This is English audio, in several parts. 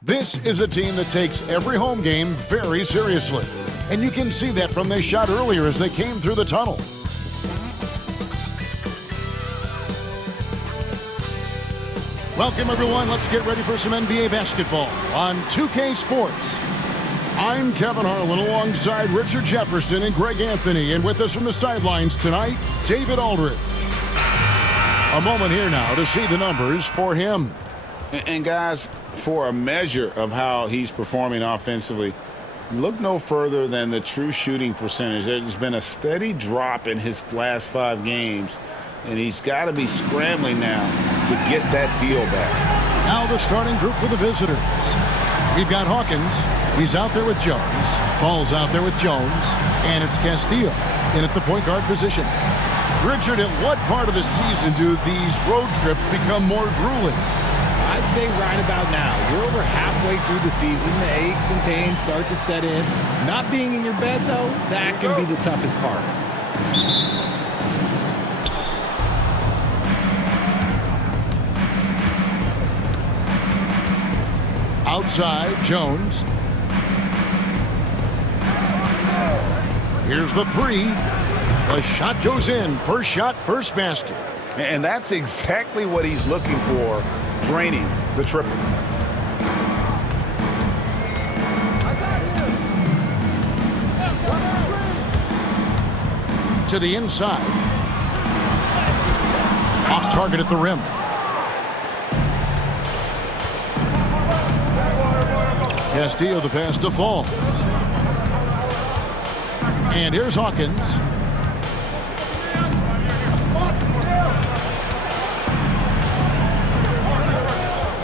This is a team that takes every home game very seriously. And you can see that from their shot earlier as they came through the tunnel. Welcome, everyone. Let's get ready for some NBA basketball on 2K Sports. I'm Kevin Harlan alongside Richard Jefferson and Greg Anthony. And with us from the sidelines tonight, David Aldridge. A moment here now to see the numbers for him. And guys, for a measure of how he's performing offensively, look no further than the true shooting percentage. There's been a steady drop in his last 5 games, and he's got to be scrambling now to get that feel back. Now the starting group for the visitors. We've got Hawkins. He's out there with Jones. Paul's out there with Jones. And it's Castillo in at the point guard position. Richard, at what part of the season do these road trips become more grueling? I'd say right about now. You're over halfway through the season. The aches and pains start to set in. Not being in your bed, though, that can be the toughest part. Outside, Jones. Here's the 3. The shot goes in. First shot, first basket. And that's exactly what he's looking for, draining the triple. I got him. Watch the screen. To the inside. Off target at the rim. Castillo the pass to Fall. And here's Hawkins.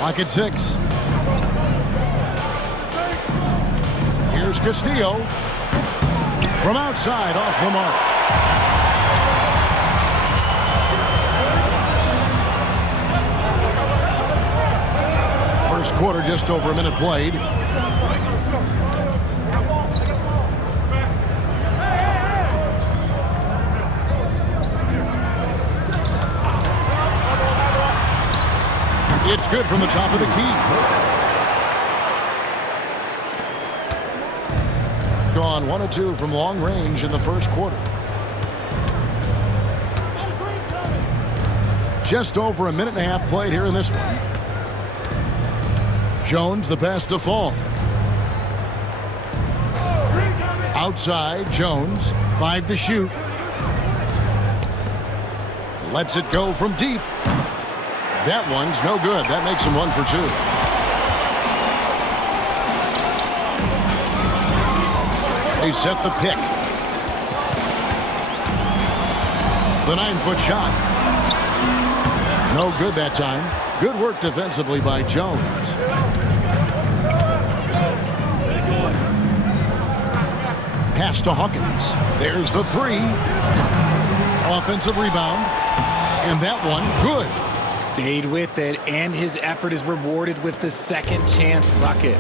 Lock at 6. Here's Castillo. From outside, off the mark. First quarter, just over a minute played. It's good from the top of the key. Gone 1 of 2 from long range in the first quarter. Just over a minute and a half played here in this one. Jones the pass to Fall. Outside, Jones. 5 to shoot. Lets it go from deep. That one's no good. That makes him 1 for 2. They set the pick. The 9-foot shot. No good that time. Good work defensively by Jones. Pass to Hawkins. There's the 3. Offensive rebound. And that one, good. Stayed with it, and his effort is rewarded with the second chance bucket.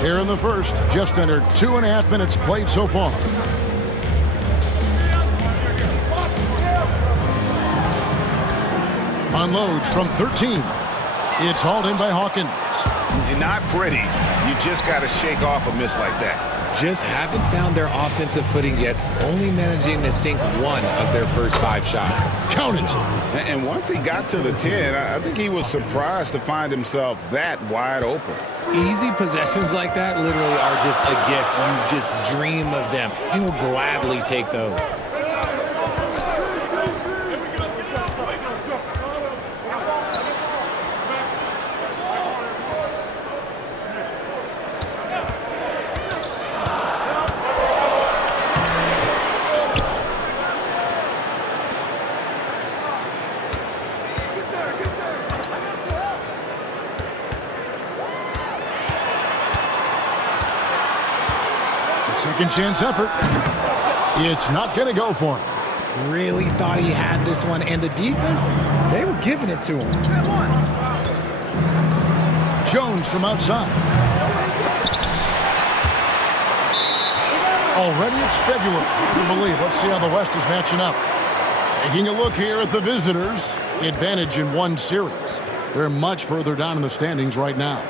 Here in the first, just under 2.5 minutes played so far. Unloads from 13. It's hauled in by Hawkins. Not pretty. You just got to shake off a miss like that. Just haven't found their offensive footing yet, only managing to sink 1 of their first 5 shots. Count it. And once he got to the 10, I think he was surprised to find himself that wide open. Easy possessions like that literally are just a gift. You just dream of them. You'll gladly take those. Second chance effort. It's not going to go for him. Really thought he had this one, and the defense, they were giving it to him. Jones from outside. Already it's February. I can believe. Let's see how the West is matching up. Taking a look here at the visitors. Advantage in 1 series. They're much further down in the standings right now.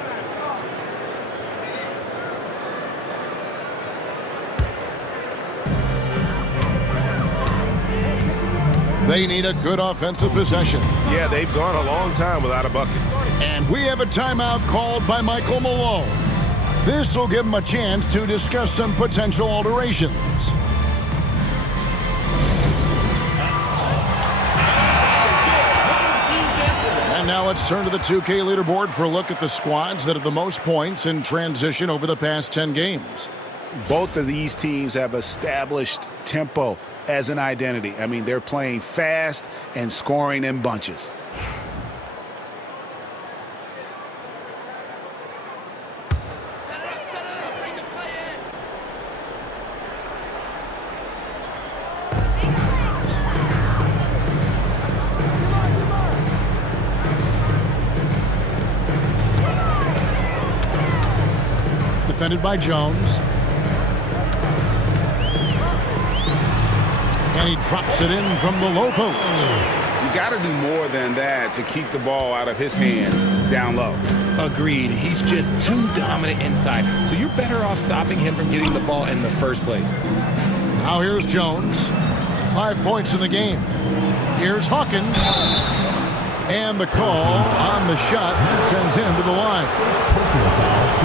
They need a good offensive possession. Yeah, they've gone a long time without a bucket. And we have a timeout called by Michael Malone. This will give them a chance to discuss some potential alterations. And now let's turn to the 2K leaderboard for a look at the squads that have the most points in transition over the past 10 games. Both of these teams have established tempo as an identity. I mean, they're playing fast and scoring in bunches. Defended by Jones. And he drops it in from the low post. You got to do more than that to keep the ball out of his hands down low. Agreed. He's just too dominant inside. So you're better off stopping him from getting the ball in the first place. Now here's Jones. 5 points in the game. Here's Hawkins. And the call on the shot sends him to the line.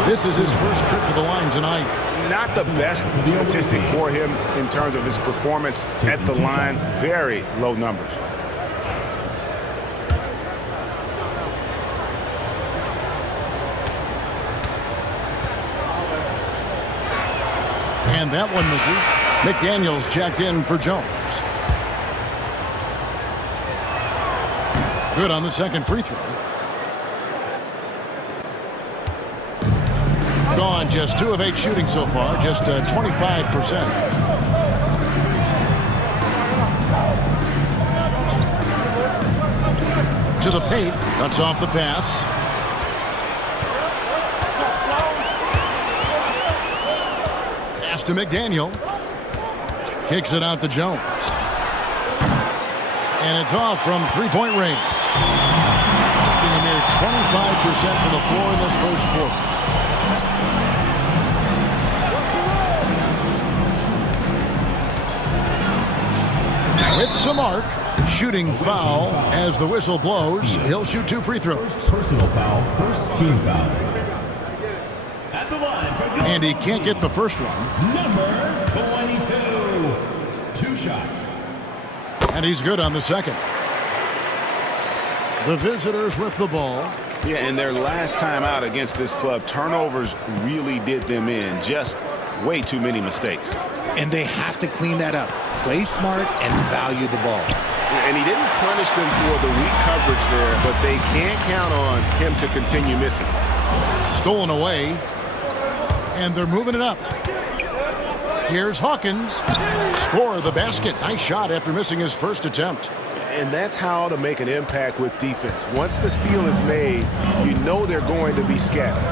This is his first trip to the line tonight. Not the best statistic for him in terms of his performance at the line. Very low numbers. And that one misses. McDaniels checked in for Jones. Good on the second free throw. Gone just 2 of 8 shooting so far, just 25%. To the paint, cuts off the pass. Pass to McDaniel. Kicks it out to Jones. And it's off from three-point range. A near 25% for the floor in this first quarter. With some arc, shooting foul as the whistle blows. He'll shoot 2 free throws. Personal foul, first team foul. At the line for the And he can't get the first one. number 22. 2 shots. And he's good on the second. The visitors with the ball. Yeah, and their last time out against this club, turnovers really did them in. Just way too many mistakes. And they have to clean that up. Play smart and value the ball. And he didn't punish them for the weak coverage there, but they can't count on him to continue missing. Stolen away. And they're moving it up. Here's Hawkins. Score the basket. Nice shot after missing his first attempt. And that's how to make an impact with defense. Once the steal is made, you know they're going to be scattered.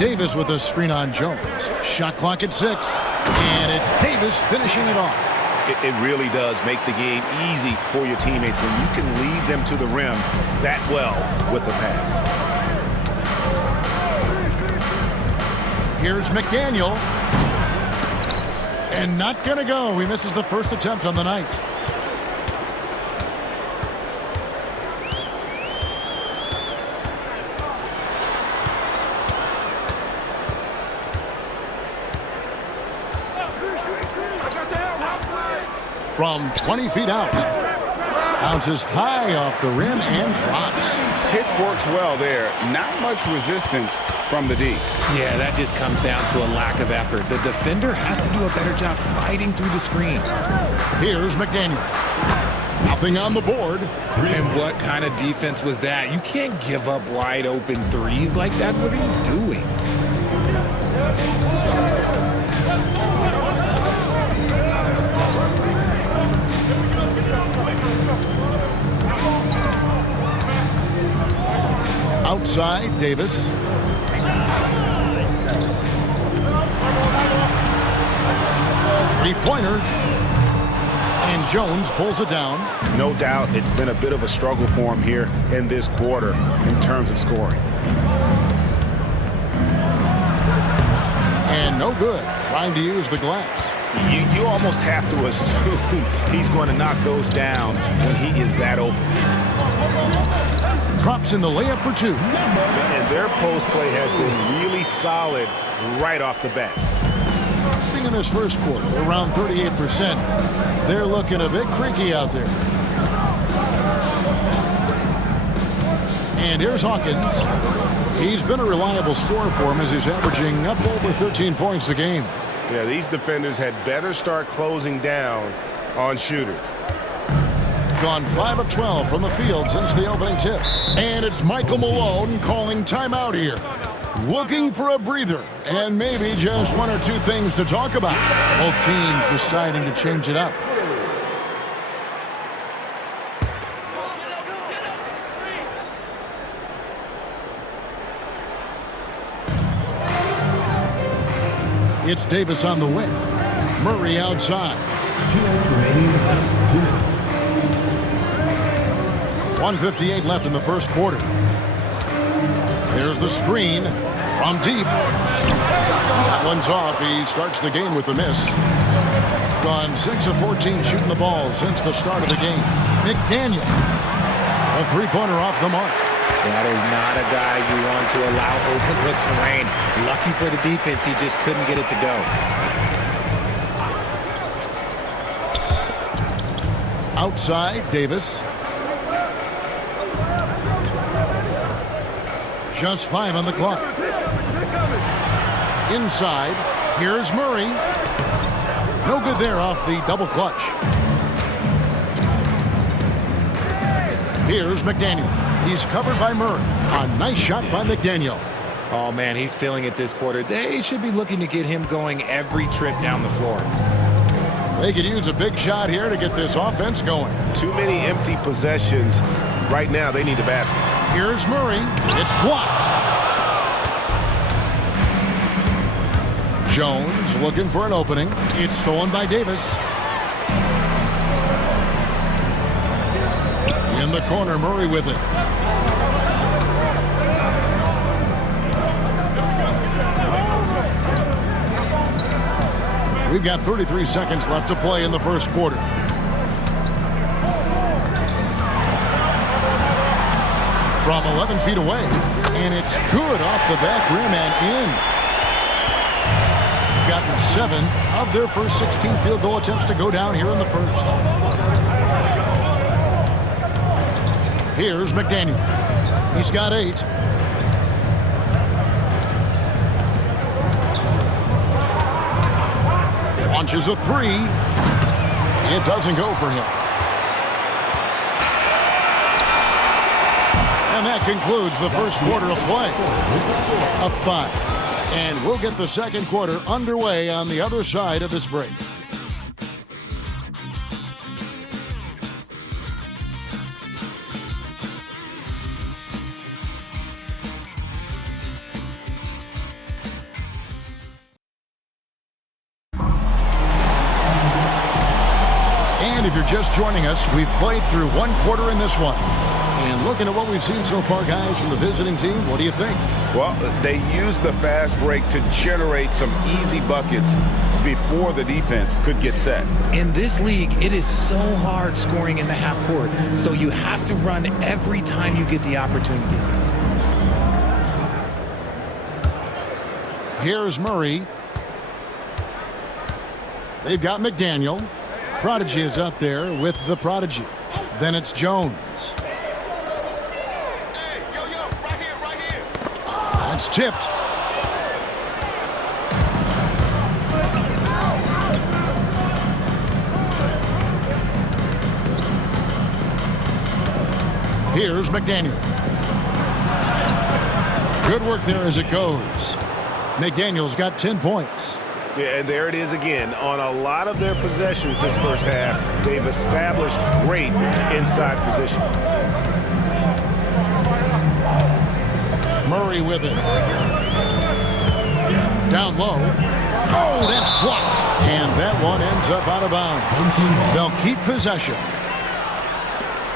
Davis with a screen on Jones. Shot clock at 6. And it's Davis finishing it off. It really does make the game easy for your teammates when you can lead them to the rim that well with the pass. Here's McDaniel. And not going to go. He misses the first attempt on the night. From 20 feet out. Bounces high off the rim and drops. Hit works well there. Not much resistance from the D. Yeah, that just comes down to a lack of effort. The defender has to do a better job fighting through the screen. Here's McDaniel. Nothing on the board. And what kind of defense was that? You can't give up wide open threes like that. What are you doing? Outside, Davis. Three-pointer. And Jones pulls it down. No doubt it's been a bit of a struggle for him here in this quarter in terms of scoring. And no good. Trying to use the glass. You almost have to assume he's going to knock those down when he is that open. Drops in the layup for two. And their post play has been really solid right off the bat. In this first quarter, around 38%. They're looking a bit creaky out there. And here's Hawkins. He's been a reliable scorer for him as he's averaging up over 13 points a game. Yeah, these defenders had better start closing down on shooters. Gone 5 of 12 from the field since the opening tip. And it's Michael Malone calling timeout here. Looking for a breather and maybe just one or two things to talk about. Both teams deciding to change it up. It's Davis on the wing. Murray outside. 2 minutes remaining in the first 2 minutes. 1:58 left in the first quarter. There's the screen from deep. That one's off. He starts the game with a miss. Gone 6 of 14 shooting the ball since the start of the game. McDaniel. A three-pointer off the mark. That is not a guy you want to allow open looks for rain. Lucky for the defense, he just couldn't get it to go. Outside, Davis. Just 5 on the clock. Inside, here's Murray. No good there off the double clutch. Here's McDaniel. He's covered by Murray. A nice shot by McDaniel. Oh, man, he's feeling it this quarter. They should be looking to get him going every trip down the floor. They could use a big shot here to get this offense going. Too many empty possessions. Right now, they need a basket. Here's Murray. It's blocked. Jones looking for an opening. It's stolen by Davis. In the corner, Murray with it. We've got 33 seconds left to play in the first quarter. From 11 feet away, and it's good off the back rim and in. Gotten 7 of their first 16 field goal attempts to go down here in the first. Here's McDaniel. He's got 8. Launches a 3. It doesn't go for him. And that concludes the first quarter of play. Up 5. And we'll get the second quarter underway on the other side of this break. And if you're just joining us, we've played through one quarter in this one. And looking at what we've seen so far, guys, from the visiting team, what do you think? Well, they used the fast break to generate some easy buckets before the defense could get set. In this league, it is so hard scoring in the half court, so you have to run every time you get the opportunity. Here's Murray. They've got McDaniel. Prodigy is up there with the Prodigy. Then it's Jones. That's tipped. Here's McDaniel. Good work there as it goes. McDaniel's got 10 points. Yeah, and there it is again. On a lot of their possessions this first half, they've established great inside position. Murray with it. Down low. Oh, that's blocked. And that one ends up out of bounds. They'll keep possession.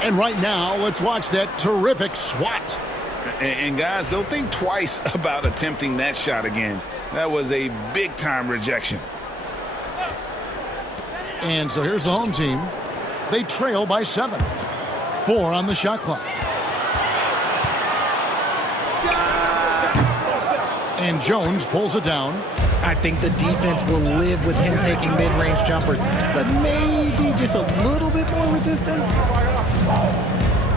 And right now, let's watch that terrific swat. And guys, they'll think twice about attempting that shot again. That was a big-time rejection. And so here's the home team. They trail by 7. 4 on the shot clock. And Jones pulls it down. I think the defense will live with him taking mid-range jumpers, but maybe just a little bit more resistance.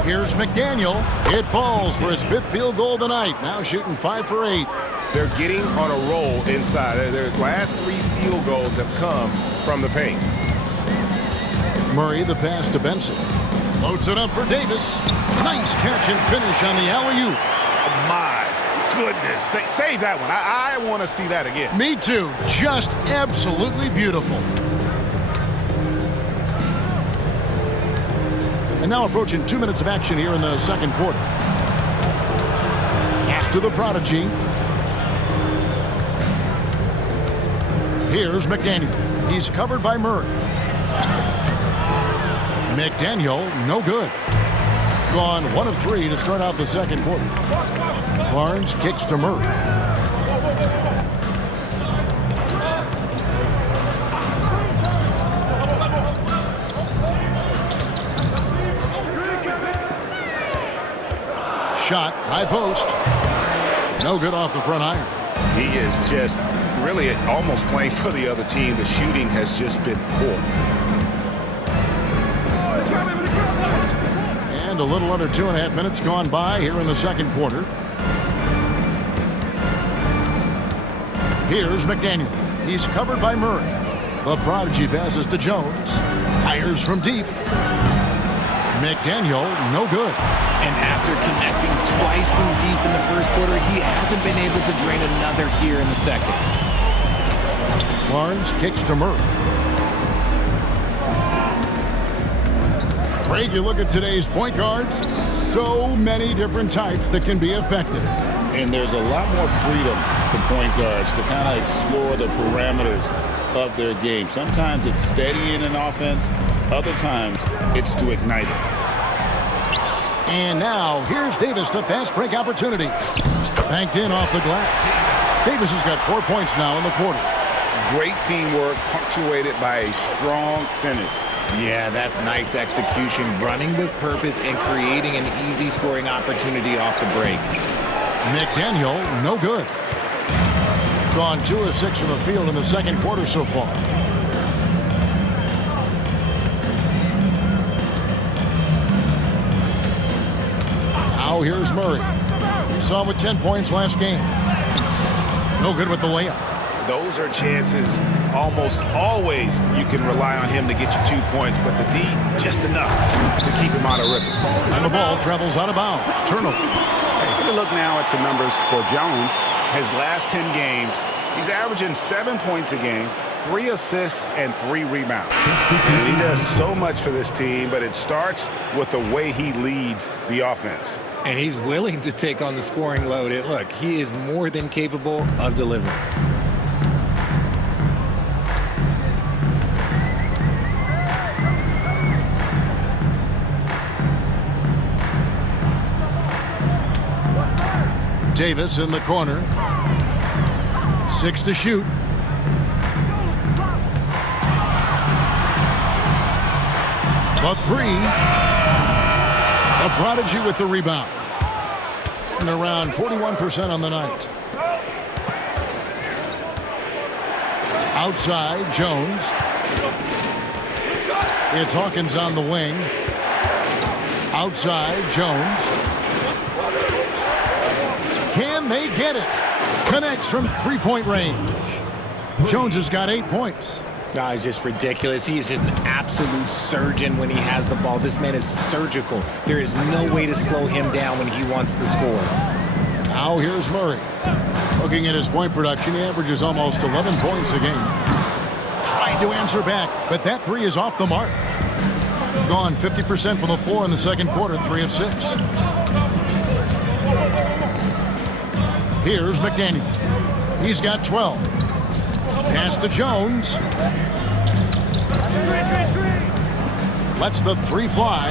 Here's McDaniel. It falls for his 5th field goal tonight. Now shooting 5 for 8. They're getting on a roll inside. Their last 3 field goals have come from the paint. Murray the pass to Benson. Loads it up for Davis. Nice catch and finish on the alley-oop. My goodness. Save that one. I want to see that again. Me too. Just absolutely beautiful. And now approaching 2 minutes of action here in the second quarter. Pass to the prodigy. Here's McDaniel. He's covered by Murray. McDaniel, no good. Gone 1 of 3 to start out the second quarter. Barnes kicks to Murray. Shot, high post. No good off the front iron. He is just really almost playing for the other team. The shooting has just been poor. And a little under 2.5 minutes gone by here in the second quarter. Here's McDaniel. He's covered by Murray. The prodigy passes to Jones. Fires from deep. McDaniel, no good. And after connecting twice from deep in the first quarter, he hasn't been able to drain another here in the second. Barnes kicks to Murray. Craig, you look at today's point guards, so many different types that can be effective. And there's a lot more freedom for point guards to kind of explore the parameters of their game. Sometimes it's steadying an offense. Other times it's to ignite it. And now, here's Davis, the fast break opportunity. Banked in off the glass. Davis has got 4 points now in the quarter. Great teamwork punctuated by a strong finish. Yeah, that's nice execution, running with purpose and creating an easy scoring opportunity off the break. McDaniel, no good. Gone 2 of 6 from the field in the second quarter so far. Now here's Murray. We saw him with 10 points last game. No good with the layup. Those are chances almost always you can rely on him to get you 2 points, but the D, just enough to keep him out of rhythm. And the ball travels out of bounds. Turnover. Take a look now at some numbers for Jones. His last 10 games, he's averaging 7 points a game, 3 assists, and 3 rebounds. And he does so much for this team, but it starts with the way he leads the offense. And he's willing to take on the scoring load. Look, he is more than capable of delivering. Davis in the corner. 6 to shoot. The 3. A prodigy with the rebound. And around 41% on the night. Outside, Jones. It's Hawkins on the wing. Outside, Jones. Can they get it? Connects from 3-point range. Jones has got 8 points. No, he's just ridiculous. He is just an absolute surgeon when he has the ball. This man is surgical. There is no way to slow him down when he wants to score. Now here's Murray. Looking at his point production, he averages almost 11 points a game. Tried to answer back, but that 3 is off the mark. Gone 50% from the floor in the second quarter, 3 of 6. Here's McDaniel. He's got 12. Pass to Jones. Lets the three fly.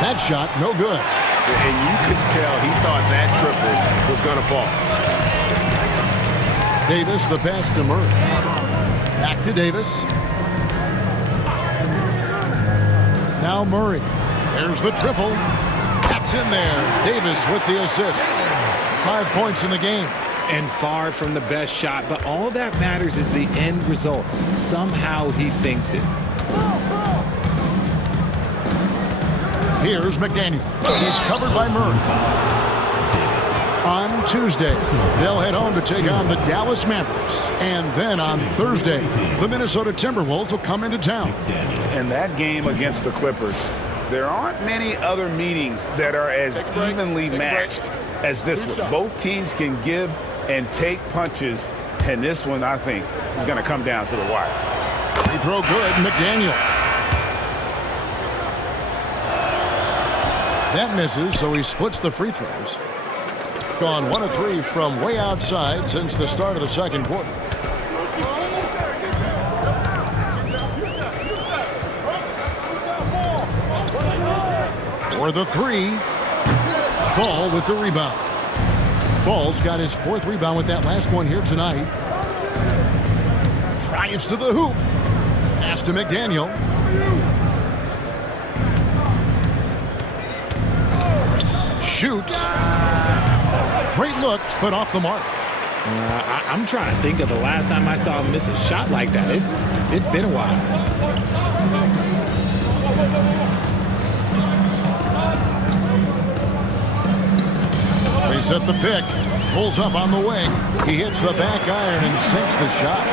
That shot, no good. And you could tell he thought that triple was going to fall. Davis, the pass to Murray. Back to Davis. Now Murray. There's the triple. That's in there. Davis with the assist. 5 points in the game. And far from the best shot, but all that matters is the end result. Somehow he sinks it. Here's McDaniel. He's covered by Murray. On Tuesday, they'll head home to take on the Dallas Mavericks. And then on Thursday, the Minnesota Timberwolves will come into town. And that game against the Clippers, there aren't many other meetings that are as evenly matched as this one. Both teams can give and take punches, and this one, I think, is going to come down to the wire. Free throw good, McDaniel. That misses, so he splits the free throws. Gone 1 of 3 from way outside since the start of the second quarter. For the three, Fall with the rebound. Fall's got his 4th rebound with that last one here tonight. Drives to the hoop. Pass to McDaniel. Shoots. Great look, but off the mark. I'm trying to think of the last time I saw him miss a shot like that. It's been a while. They set the pick. Pulls up on the wing. He hits the back iron and sinks the shot.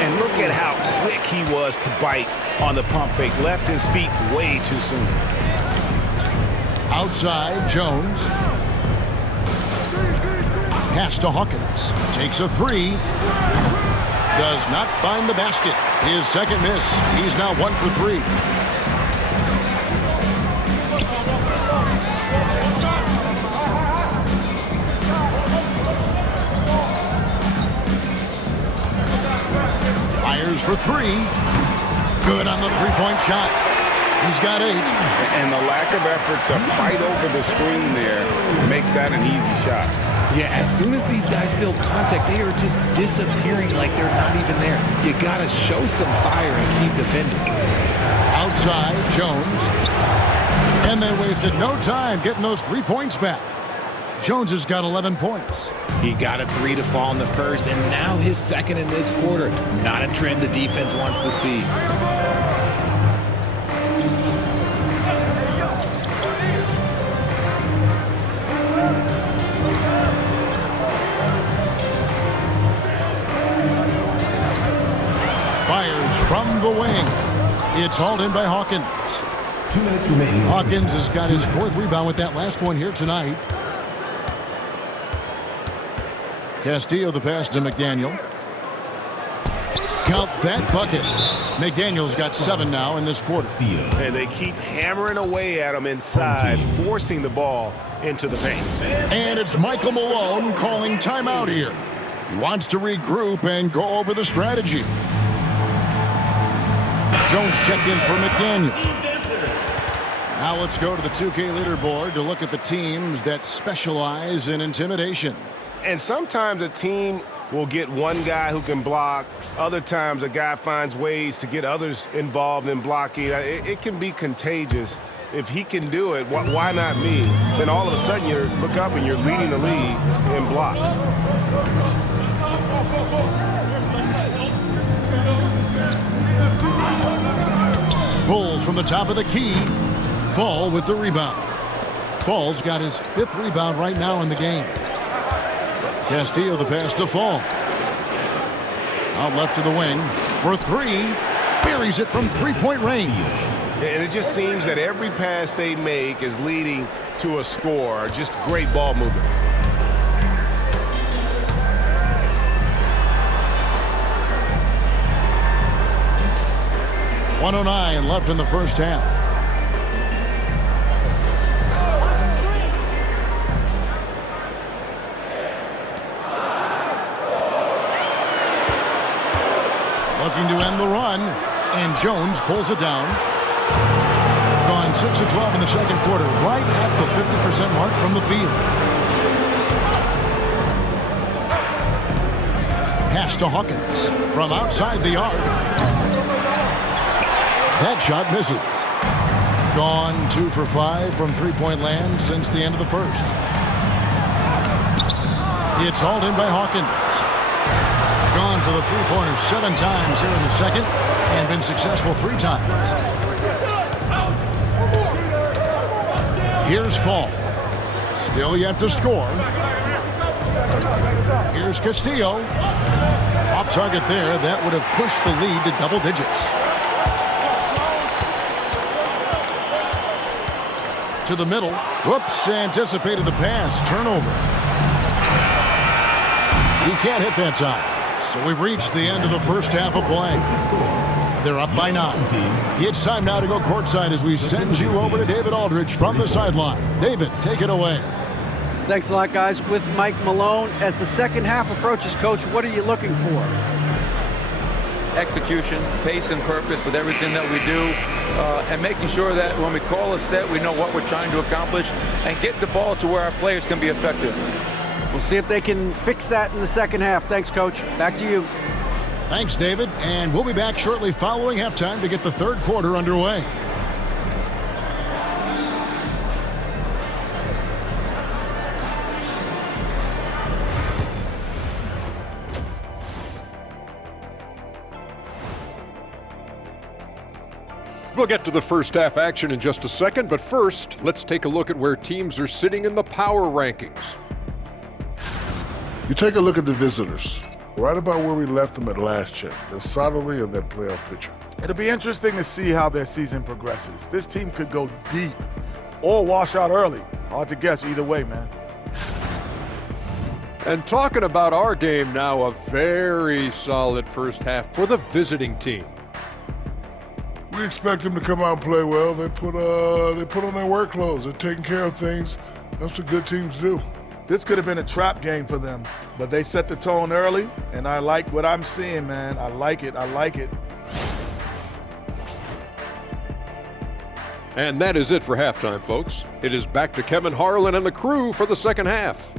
And look at how quick he was to bite on the pump fake. Left his feet way too soon. Outside, Jones. Pass to Hawkins. Takes a three. Does not find the basket. His second miss. He's now 1 for 3. Fires for 3. Good on the three-point shot. He's got 8. And the lack of effort to fight over the screen there makes that an easy shot. Yeah, as soon as these guys feel contact, they are just disappearing like they're not even there. You got to show some fire and keep defending. Outside, Jones. And they wasted no time getting those 3 points back. Jones has got 11 points. He got a 3 to fall in the first, and now his second in this quarter. Not a trend the defense wants to see. Fires from the wing. It's hauled in by Hawkins. 2 minutes remaining. Hawkins has got his 4th rebound with that last one here tonight. Castillo the pass to McDaniel. Count that bucket. McDaniel's got 7 now in this quarter. And they keep hammering away at him inside, forcing the ball into the paint. And it's Michael Malone calling timeout here. He wants to regroup and go over the strategy. Jones checked in for McDaniel. Now let's go to the 2K leaderboard to look at the teams that specialize in intimidation. And sometimes a team will get one guy who can block. Other times a guy finds ways to get others involved in blocking. It can be contagious. If he can do it, why not me? Then all of a sudden you look up and you're leading the league in block. Bulls from the top of the key. Fall with the rebound. Fall's got his 5th rebound right now in the game. Castillo the pass to Fall. Out left to the wing for 3. Buries it from 3-point range. And it just seems that every pass they make is leading to a score. Just great ball movement. .109 left in the first half. looking to end the run, and Jones pulls it down. Gone 6 of 12 in the second quarter, right at the 50% mark from the field. Pass to Hawkins from outside the arc. That shot misses. Gone 2 for 5 from three-point land since the end of the first. It's hauled in by Hawkins. Gone for the three-pointer 7 times here in the second and been successful 3 times. Here's Fall. Still yet to score. Here's Castillo. Off target there. That would have pushed the lead to double digits. To the middle. Whoops, anticipated the pass. Turnover. He can't hit that time. So we've reached the end of the first half of play. They're up by 9. It's time now to go courtside as we send you over to David Aldridge from the sideline. David, take it away. Thanks a lot, guys. With Mike Malone, as the second half approaches, Coach, what are you looking for? Execution, pace, and purpose with everything that we do, and making sure that when we call a set, we know what we're trying to accomplish and get the ball to where our players can be effective. We'll see if they can fix that in the second half. Thanks, Coach. Back to you. Thanks, David. And we'll be back shortly following halftime to get the third quarter underway. We'll get to the first half action in just a second, but first, let's take a look at where teams are sitting in the power rankings. You take a look at the visitors, right about where we left them at last check. They're solidly in that playoff picture. It'll be interesting to see how their season progresses. This team could go deep or wash out early. Hard to guess either way, man. And talking about our game now, a very solid first half for the visiting team. We expect them to come out and play well. They put on their work clothes. They're taking care of things. That's what good teams do. This could have been a trap game for them, but they set the tone early, and I like what I'm seeing, man. I like it. I like it. And that is it for halftime, folks. It is back to Kevin Harlan and the crew for the second half.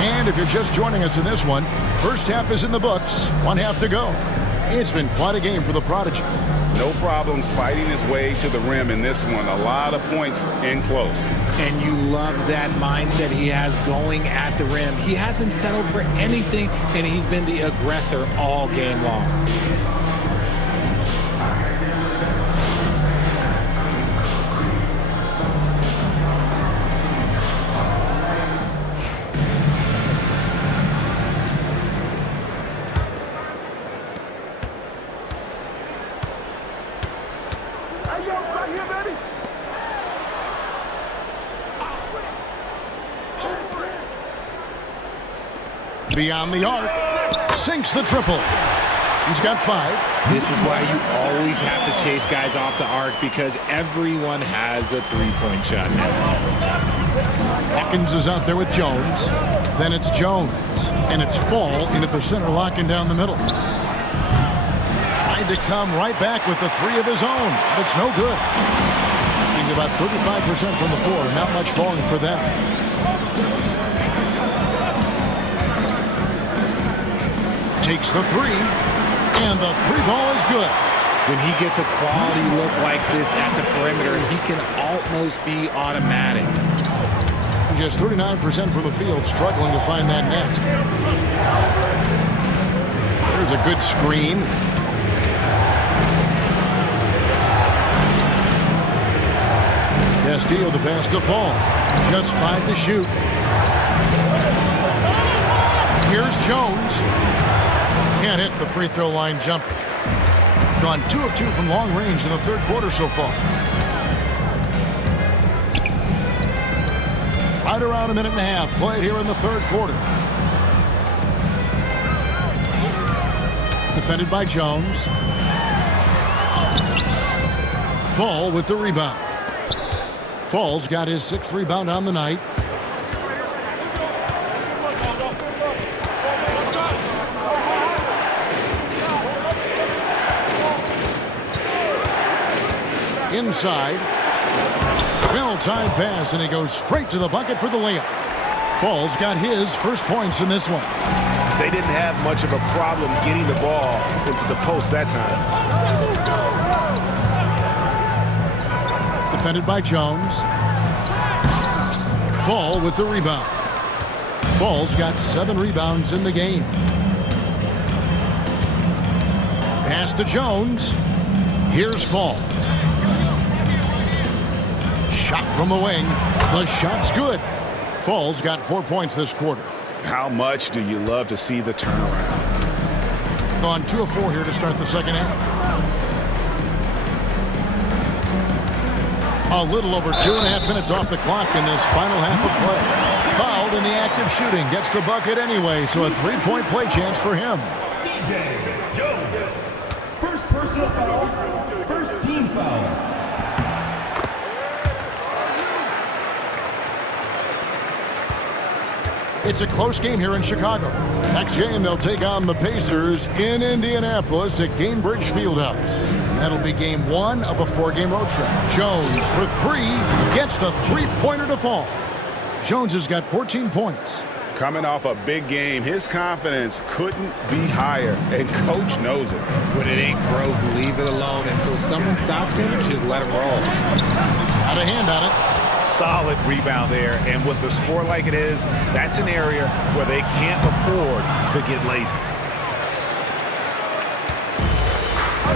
And if you're just joining us in this one, first half is in the books, 1 half to go. It's been quite a game for the Prodigy. No problems fighting his way to the rim in this one. A lot of points in close. And you love that mindset he has going at the rim. He hasn't settled for anything, and he's been the aggressor all game long. Beyond the arc, sinks the triple. He's got 5. This is why you always have to chase guys off the arc, because everyone has a three-point shot now. Hawkins is out there with Jones. Then it's Jones. And it's Fall into the center, locking down the middle. Tried to come right back with the 3 of his own. But it's no good. Shooting about 35% from the floor. Not much falling for them. Takes the 3, and the 3 ball is good. When he gets a quality look like this at the perimeter, he can almost be automatic. Just 39% from the field, struggling to find that net. There's a good screen. Castillo the pass to Fall. Just 5 to shoot. Here's Jones. Can't hit the free throw line jumper. Gone 2 of 2 from long range in the third quarter so far. Right around a minute and a half played here in the third quarter. Defended by Jones. Fall with the rebound. Fall's got his 6th rebound on the night. Inside. Well-timed pass, and he goes straight to the bucket for the layup. Fall's got his first points in this one. They didn't have much of a problem getting the ball into the post that time. Defended by Jones. Fall with the rebound. Fall's got 7 rebounds in the game. Pass to Jones. Here's Fall. Shot from the wing. The shot's good. Fall's got 4 points this quarter. How much do you love to see the turnaround? Gone 2 of 4 here to start the second half. A little over 2.5 minutes off the clock in this final half of play. Fouled in the act of shooting. Gets the bucket anyway, so a 3-point play chance for him. CJ Jones. First personal foul. First team foul. It's a close game here in Chicago. Next game, they'll take on the Pacers in Indianapolis at Gainbridge Fieldhouse. That'll be game 1 of a 4-game road trip. Jones for 3 gets the 3-pointer to fall. Jones has got 14 points. Coming off a big game, his confidence couldn't be higher, and coach knows it. When it ain't broke, leave it alone until someone stops him. Just let him roll. Got a hand on it. Solid rebound there, and with the score like it is, that's an area where they can't afford to get lazy.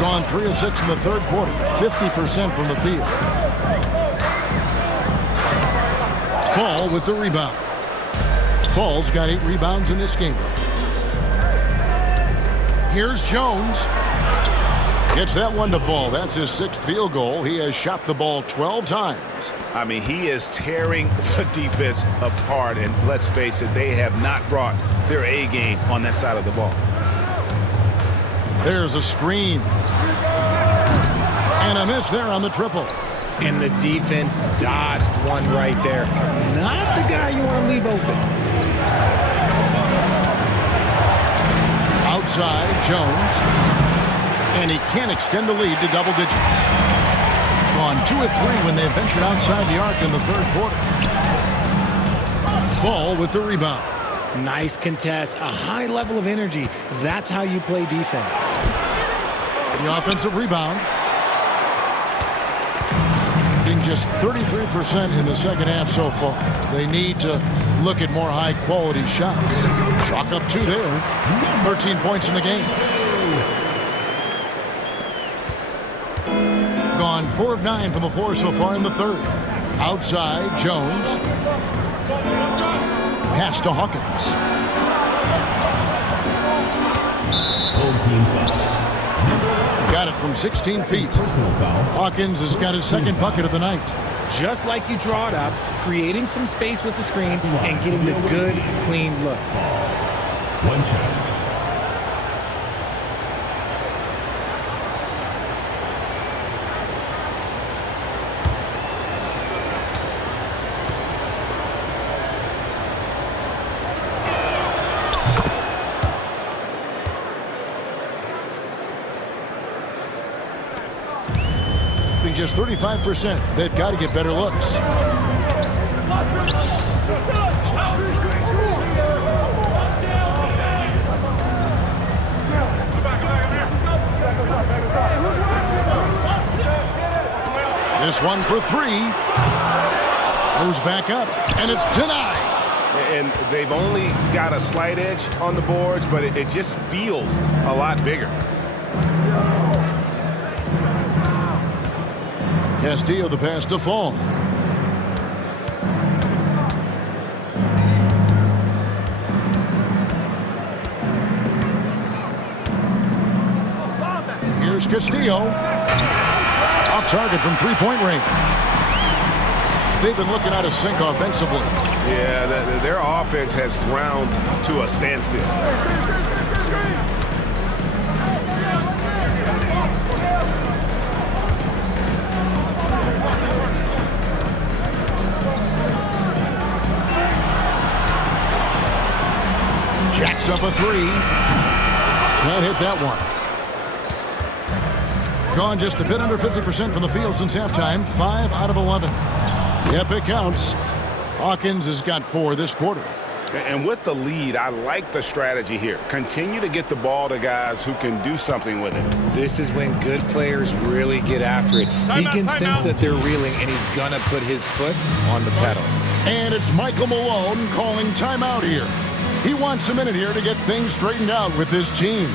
Gone 3 of 6 in the third quarter, 50% from the field. Fall with the rebound. Fall's got 8 rebounds in this game. Here's Jones. Gets that one to fall. That's his 6th field goal. He has shot the ball 12 times. I mean, he is tearing the defense apart, and let's face it, they have not brought their A game on that side of the ball. There's a screen. And a miss there on the triple. And the defense dodged one right there. Not the guy you want to leave open. Outside, Jones. And he can't extend the lead to double digits. On 2 of 3 when they ventured outside the arc in the third quarter. Fall with the rebound. Nice contest, a high level of energy. That's how you play defense. The offensive rebound. Being just 33% in the second half so far. They need to look at more high-quality shots. Chalk up 2 there. 13 points in the game. Gone 4 of 9 from the floor so far in the third. Outside, Jones. Pass to Hawkins. Got it from 16 feet. Hawkins has got his 2nd bucket of the night. Just like you draw it up, creating some space with the screen and getting the good, clean look. One shot. Just 35%. They've got to get better looks. This one for 3. Goes back up, and it's denied. And they've only got a slight edge on the boards, but it just feels a lot bigger. Castillo the pass to Fall. Here's Castillo. Off target from 3-point range. They've been looking out of sync offensively. Yeah, their offense has ground to a standstill. Jacks up a three. Can't hit that one. Gone just a bit under 50% from the field since halftime. 5 out of 11. Yep, it counts. Hawkins has got 4 this quarter. And with the lead, I like the strategy here. Continue to get the ball to guys who can do something with it. This is when good players really get after it. He can sense that they're reeling, and he's going to put his foot on the pedal. And it's Michael Malone calling timeout here. He wants a minute here to get things straightened out with his team.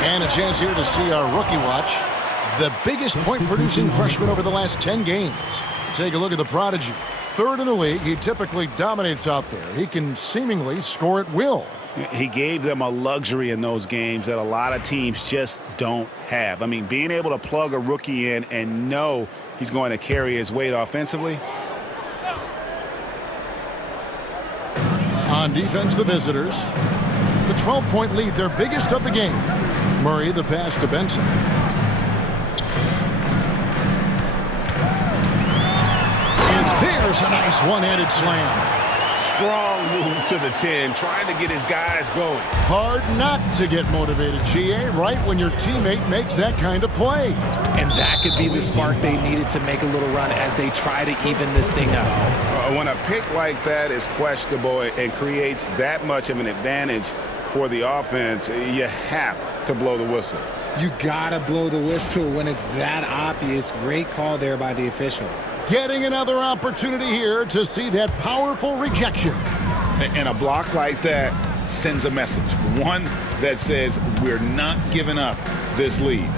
And a chance here to see our rookie watch. The biggest point-producing freshman over the last 10 games. Take a look at the prodigy. 3rd in the league. He typically dominates out there. He can seemingly score at will. He gave them a luxury in those games that a lot of teams just don't have. I mean, being able to plug a rookie in and know he's going to carry his weight offensively. On defense, the visitors. The 12-point lead, their biggest of the game. Murray, the pass to Benson. And there's a nice one-handed slam. Strong move to the 10, trying to get his guys going. Hard not to get motivated, GA, right when your teammate makes that kind of play. And that could be the spark they needed to make a little run as they try to even this thing out. When a pick like that is questionable and creates that much of an advantage for the offense, you have to blow the whistle. You gotta blow the whistle when it's that obvious. Great call there by the official. Getting another opportunity here to see that powerful rejection. And a block like that sends a message. One that says we're not giving up this lead.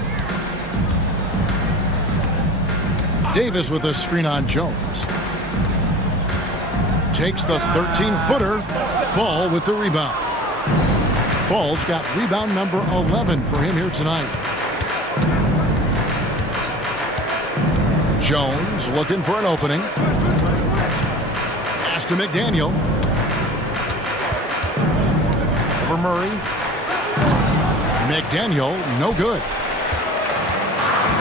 Davis with a screen on Jones. Takes the 13-footer. Fall with the rebound. Fall's got rebound number 11 for him here tonight. Jones looking for an opening. Pass to McDaniel. Over Murray. McDaniel, no good.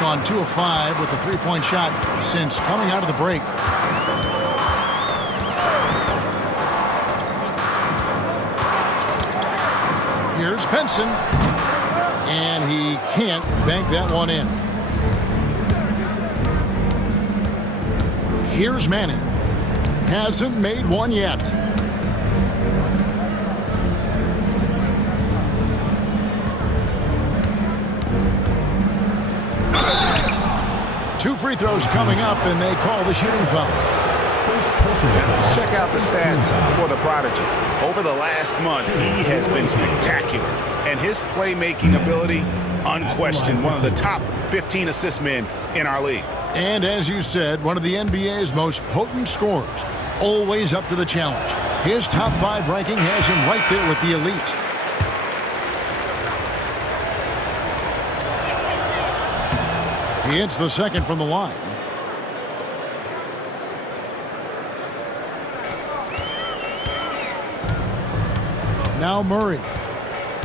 Gone 2 of 5 with the three-point shot since coming out of the break. Here's Benson. And he can't bank that one in. Here's Manning. Hasn't made one yet. Two free throws coming up, and they call the shooting foul. Let's check out the stats for the prodigy. Over the last month, he has been spectacular. And his playmaking ability, unquestioned, one of the top 15 assist men in our league. And as you said, one of the NBA's most potent scorers. Always up to the challenge. His top 5 ranking has him right there with the elite. He hits the second from the line. Now Murray.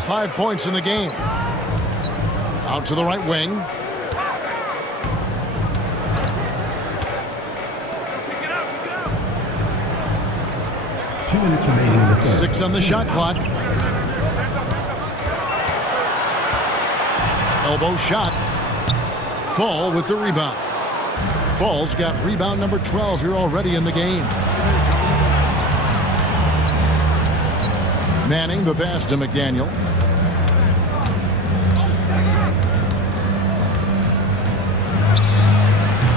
5 points in the game. Out to the right wing. Minutes remaining in the third. 6 on the shot clock. Elbow shot. Fall with the rebound. Fall's got rebound number 12 here already in the game. Manning the pass to McDaniel.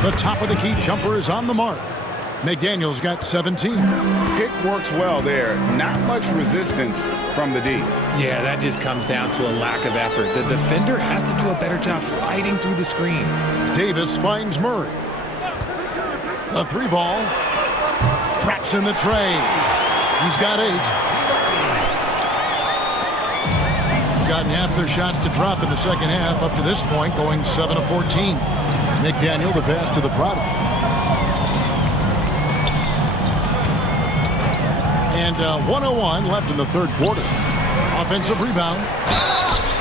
The top of the key jumper is on the mark. McDaniel's got 17. Pick works well there. Not much resistance from the D. Yeah, that just comes down to a lack of effort. The defender has to do a better job fighting through the screen. Davis finds Murray. The 3-ball. Traps in the tray. He's got 8. Gotten half their shots to drop in the second half up to this point, going 7 of 14. McDaniel the pass to the prodigy. And 1:01 left in the third quarter. Offensive rebound.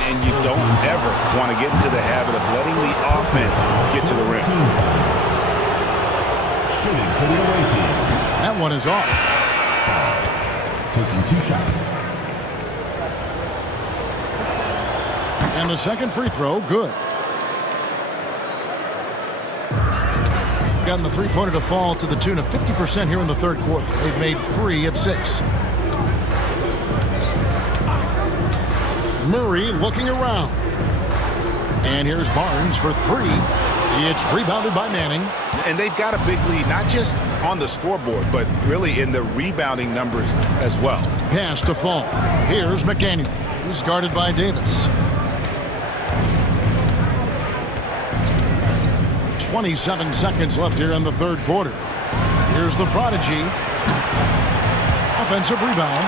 And you don't ever want to get into the habit of letting the offense get to the rim. Shooting for the away team. That one is off. Taking 2 shots. And the second free throw, good. Gotten the three-pointer to fall to the tune of 50% here in the third quarter. They've made 3 of 6. Murray looking around. And here's Barnes for 3. It's rebounded by Manning. And they've got a big lead, not just on the scoreboard, but really in the rebounding numbers as well. Pass to fall. Here's McDaniel. He's guarded by Davis. 27 seconds left here in the third quarter. Here's the prodigy. Offensive rebound.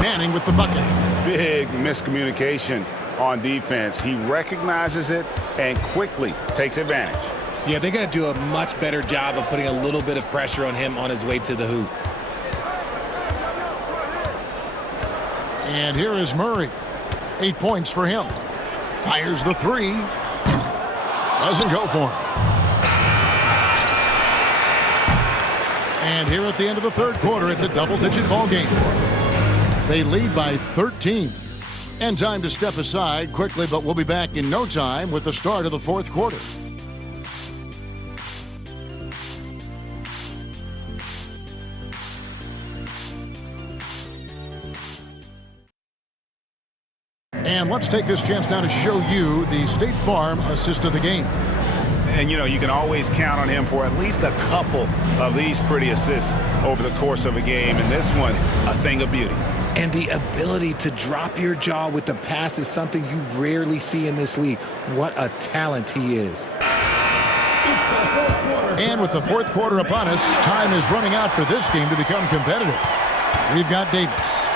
Manning with the bucket. Big miscommunication on defense. He recognizes it and quickly takes advantage. Yeah, they're going to do a much better job of putting a little bit of pressure on him on his way to the hoop. And here is Murray. 8 points for him. Fires the 3. Doesn't go for him. And here at the end of the third quarter, it's a double-digit ball game. They lead by 13. And time to step aside quickly, but we'll be back in no time with the start of the fourth quarter. And let's take this chance now to show you the State Farm assist of the game. And, you know, you can always count on him for at least a couple of these pretty assists over the course of a game. And this one, a thing of beauty. And the ability to drop your jaw with the pass is something you rarely see in this league. What a talent he is. And with the fourth quarter upon us, time is running out for this game to become competitive. We've got Davis.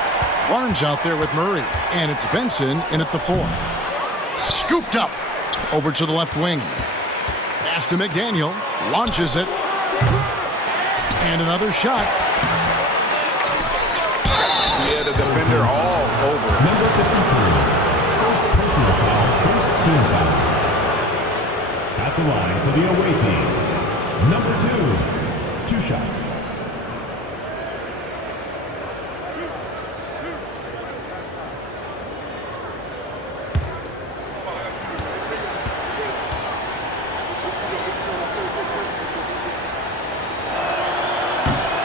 Barnes out there with Murray. And it's Benson in at the 4. Scooped up. Over to the left wing. Pass to McDaniel. Launches it. And another shot. Yeah, the defender all over. Number 53. First personal foul, first team foul. At the line for the away team. Number 2. 2 shots.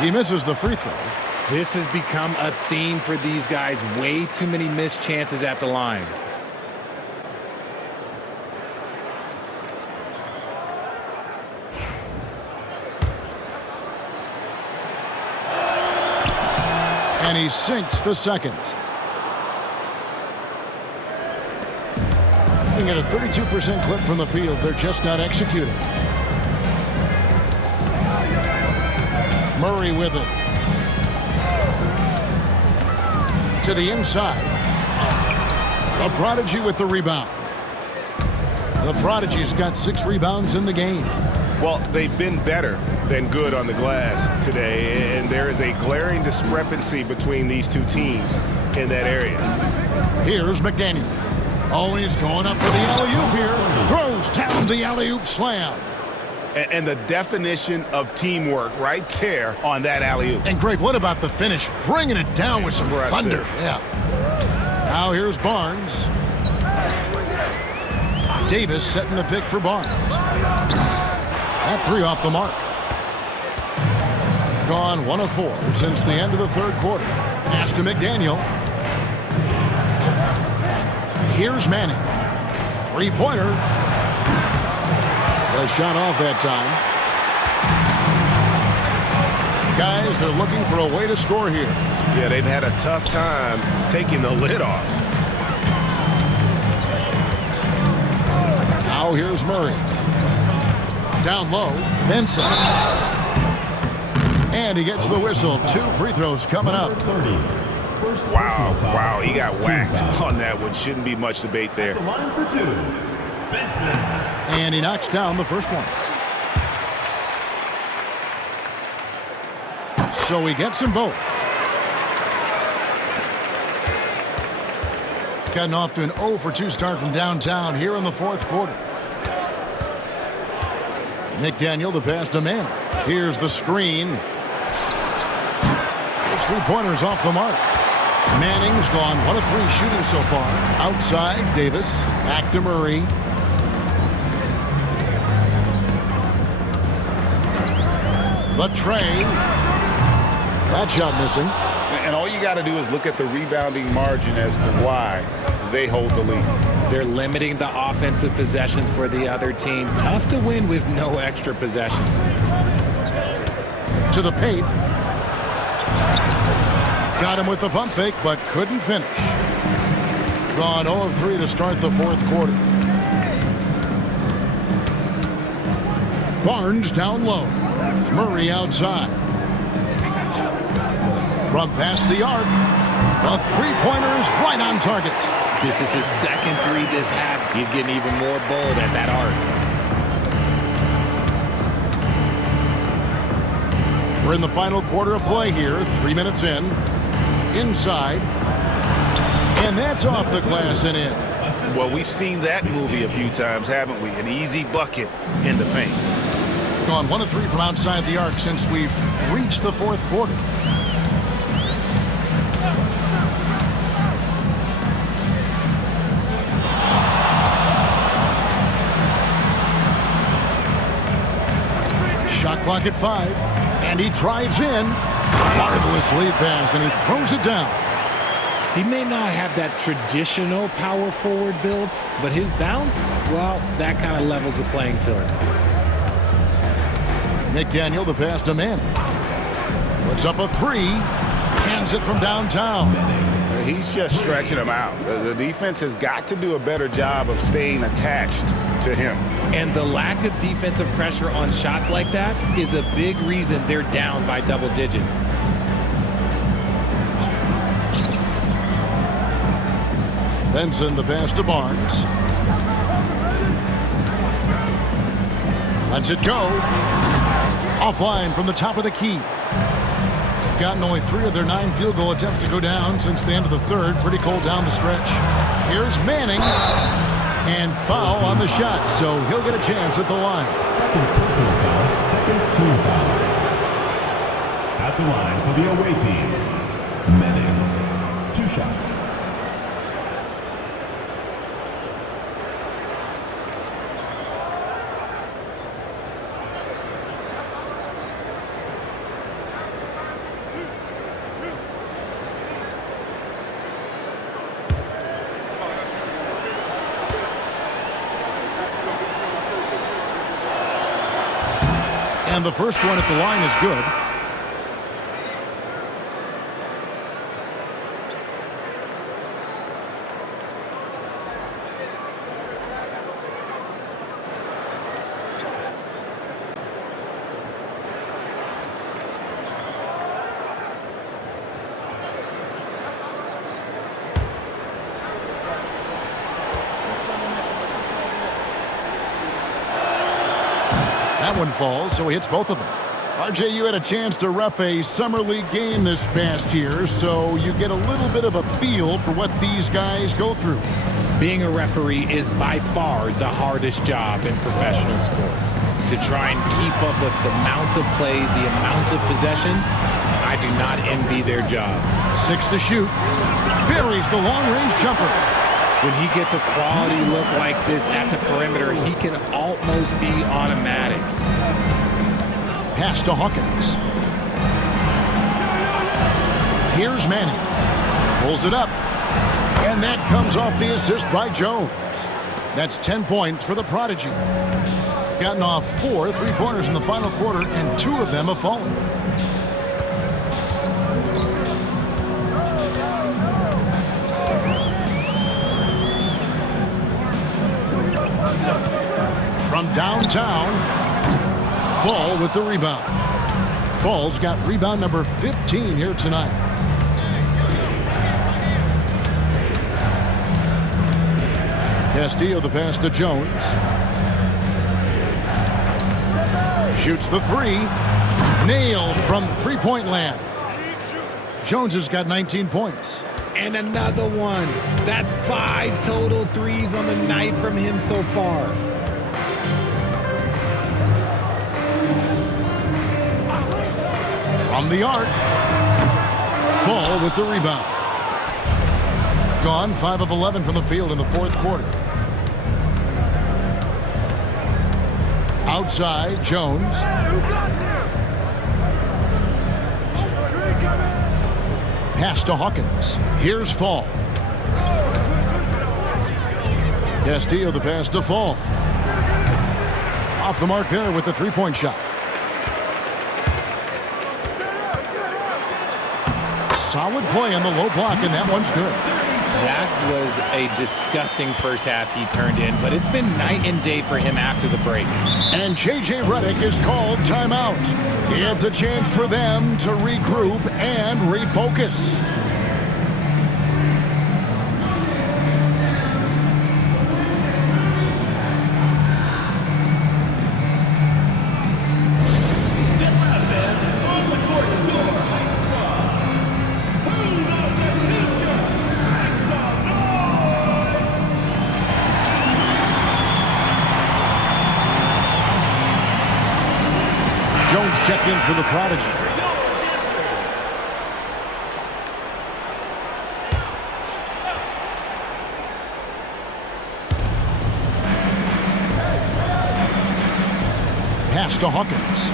He misses the free throw. This has become a theme for these guys. Way too many missed chances at the line. And he sinks the second. Looking at a 32% clip from the field. They're just not executing. Murray with it. To the inside. The prodigy with the rebound. The prodigy's got 6 rebounds in the game. Well, they've been better than good on the glass today, and there is a glaring discrepancy between these two teams in that area. Here's McDaniel. Oh, he's going up for the alley-oop here. Throws down the alley-oop slam. And the definition of teamwork right there on that alley-oop. And Greg, what about the finish? Bringing it down with some thunder. Yeah. Now here's Barnes. Davis setting the pick for Barnes. That 3 off the mark. Gone 1 of 4 since the end of the third quarter. Pass to McDaniel. Here's Manning. 3-pointer. The shot off that time. Guys, they're looking for a way to score here. Yeah, they've had a tough time taking the lid off. Now here's Murray. Down low, Benson. And he gets the whistle. 2 free throws coming up. Wow, he got whacked on that one. Shouldn't be much debate there. Line for 2. Benson. And he knocks down the first one. So he gets them both. Gotten off to an 0 for 2 start from downtown here in the fourth quarter. McDaniel, the pass to Manning. Here's the screen. Those 3-pointers off the mark. Manning's gone 1 of 3 shooting so far. Outside, Davis. Back to Murray. The tray. That shot missing. And all you got to do is look at the rebounding margin as to why they hold the lead. They're limiting the offensive possessions for the other team. Tough to win with no extra possessions. To the paint. Got him with the pump fake, but couldn't finish. Gone 0 of 3 to start the fourth quarter. Barnes down low. Murray outside. From past the arc. The 3-pointer is right on target. This is his second 3 this half. He's getting even more bold at that arc. We're in the final quarter of play here. 3 minutes in. Inside. And that's off the glass and in. Well, we've seen that movie a few times, haven't we? An easy bucket in the paint. Gone 1 of 3 from outside the arc since we've reached the fourth quarter. Shot clock at 5, and he drives in. Marvelous lead pass, and he throws it down. He may not have that traditional power forward build, but his bounce, well, that kind of levels the playing field. McDaniel, the pass to Manning. Puts up a 3. Hands it from downtown. He's just stretching them out. The defense has got to do a better job of staying attached to him. And the lack of defensive pressure on shots like that is a big reason they're down by double digits. Benson, the pass to Barnes. Lets it go. Offline from the top of the key. Gotten only 3 of their 9 field goal attempts to go down since the end of the third. Pretty cold down the stretch. Here's Manning. And foul on the shot, so he'll get a chance at the line. Second personal foul, second team foul. At the line for the away team, Manning. 2 shots. And the first one at the line is good. That one falls, so he hits both of them. RJ, you had a chance to ref a summer league game this past year, so you get a little bit of a feel for what these guys go through. Being a referee is by far the hardest job in professional sports. To try and keep up with the amount of plays, the amount of possessions, I do not envy their job. 6 to shoot. Buries the long-range jumper. When he gets a quality look like this at the perimeter, he can almost be automatic. Pass to Hawkins. Here's Manning. Pulls it up. And that comes off the assist by Jones. That's 10 points for the Prodigy. Gotten off 4 3-pointers in the final quarter, and 2 of them have fallen. From downtown, Fall with the rebound. Fall's got rebound number 15 here tonight. Castillo the pass to Jones. Shoots the 3. Nailed from three-point land. Jones has got 19 points. And another one. That's 5 total threes on the night from him so far. From the arc. Fall with the rebound. Gone 5 of 11 from the field in the fourth quarter. Outside, Jones. Pass to Hawkins. Here's Fall. Castillo the pass to Fall. Off the mark there with the three-point shot. Solid play on the low block, and that one's good. That was a disgusting first half he turned in, but it's been night and day for him after the break. And J.J. Redick is called timeout. It's a chance for them to regroup and refocus. Jones checked in for the Prodigy. Pass to Hawkins.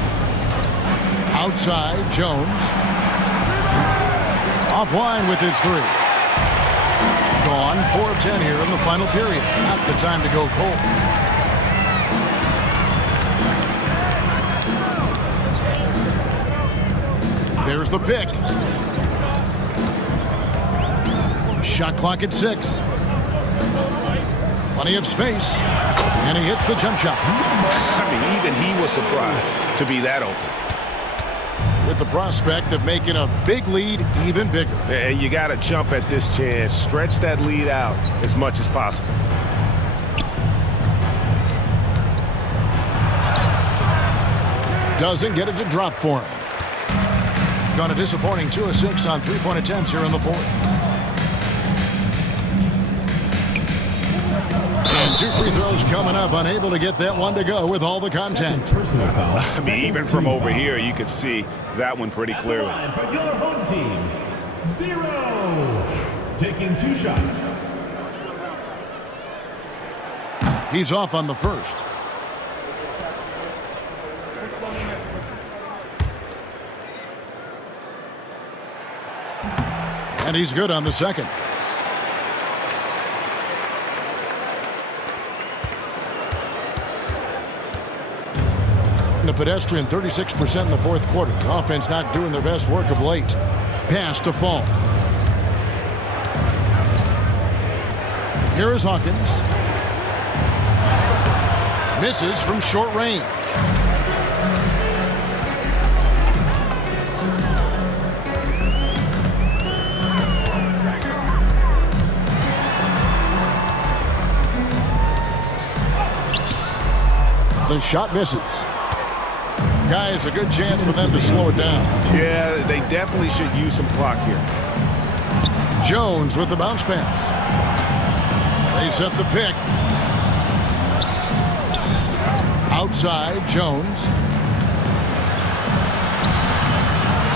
Outside, Jones. Offline with his three. Gone 4 of 10 here in the final period. Not the time to go cold. There's the pick. Shot clock at 6. Plenty of space. And he hits the jump shot. I mean, even he was surprised to be that open. With the prospect of making a big lead even bigger. And you got to jump at this chance. Stretch that lead out as much as possible. Doesn't get it to drop for him. Gone a disappointing 2 of 6 on three-point attempts here in the fourth. And 2 free throws coming up. Unable to get that one to go with all the contact. I mean, even from over here, you could see that one pretty clearly. For your home team, 0. Taking 2 shots. He's off on the first. And he's good on the second. The pedestrian 36% in the fourth quarter. The offense not doing their best work of late. Pass to Fall. Here is Hawkins. Misses from short range. The shot misses. Guys, a good chance for them to slow it down. Yeah, they definitely should use some clock here. Jones with the bounce pass. They set the pick. Outside, Jones.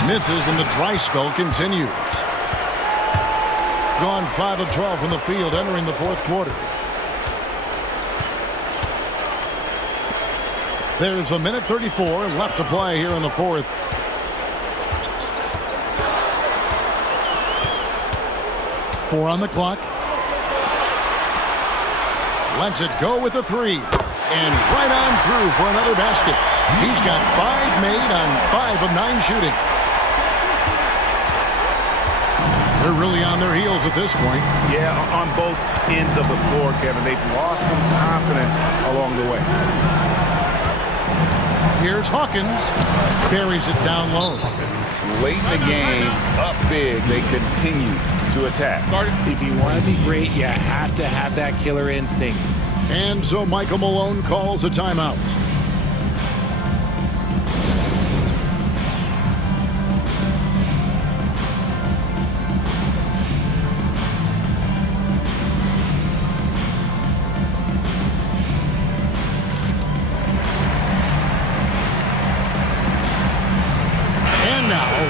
Misses and the dry spell continues. Gone 5 of 12 from the field entering the fourth quarter. There's a minute 34 left to play here in the fourth. Four on the clock. Lets it go with a 3. And right on through for another basket. He's got 5 made on 5 of 9 shooting. They're really on their heels at this point. Yeah, on both ends of the floor, Kevin. They've lost some confidence along the way. Here's Hawkins. Buries it down low. Late in the game, up big, they continue to attack. If you want to be great, you have to have that killer instinct. And so Michael Malone calls a timeout.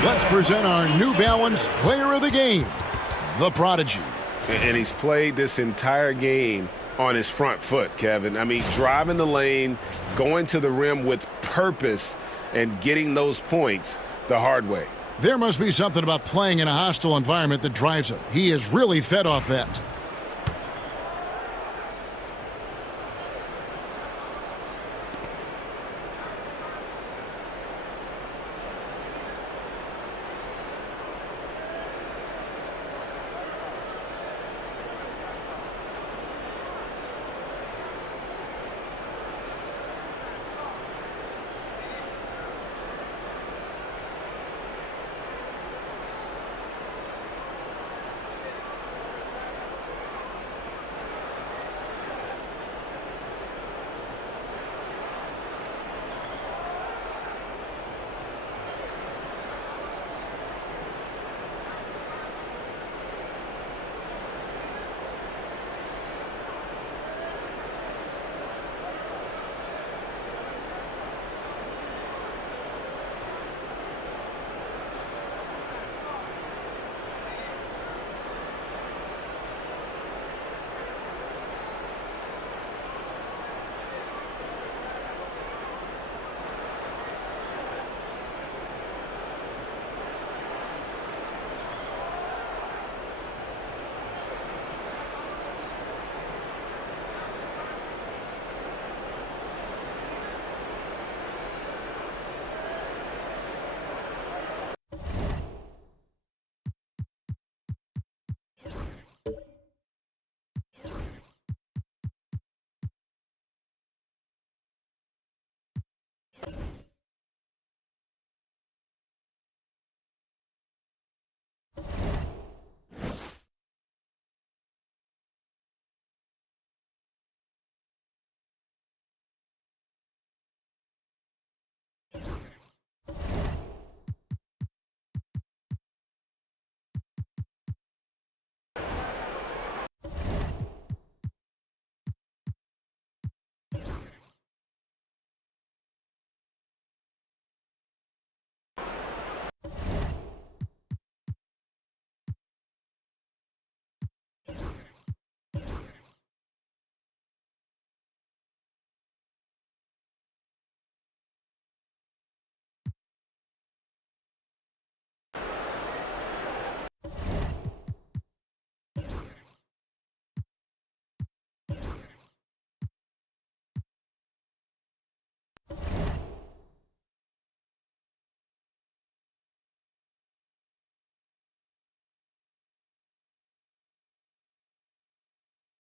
Let's present our New Balance Player of the Game, the Prodigy. And he's played this entire game on his front foot, Kevin. I mean, driving the lane, going to the rim with purpose, and getting those points the hard way. There must be something about playing in a hostile environment that drives him. He is really fed off that.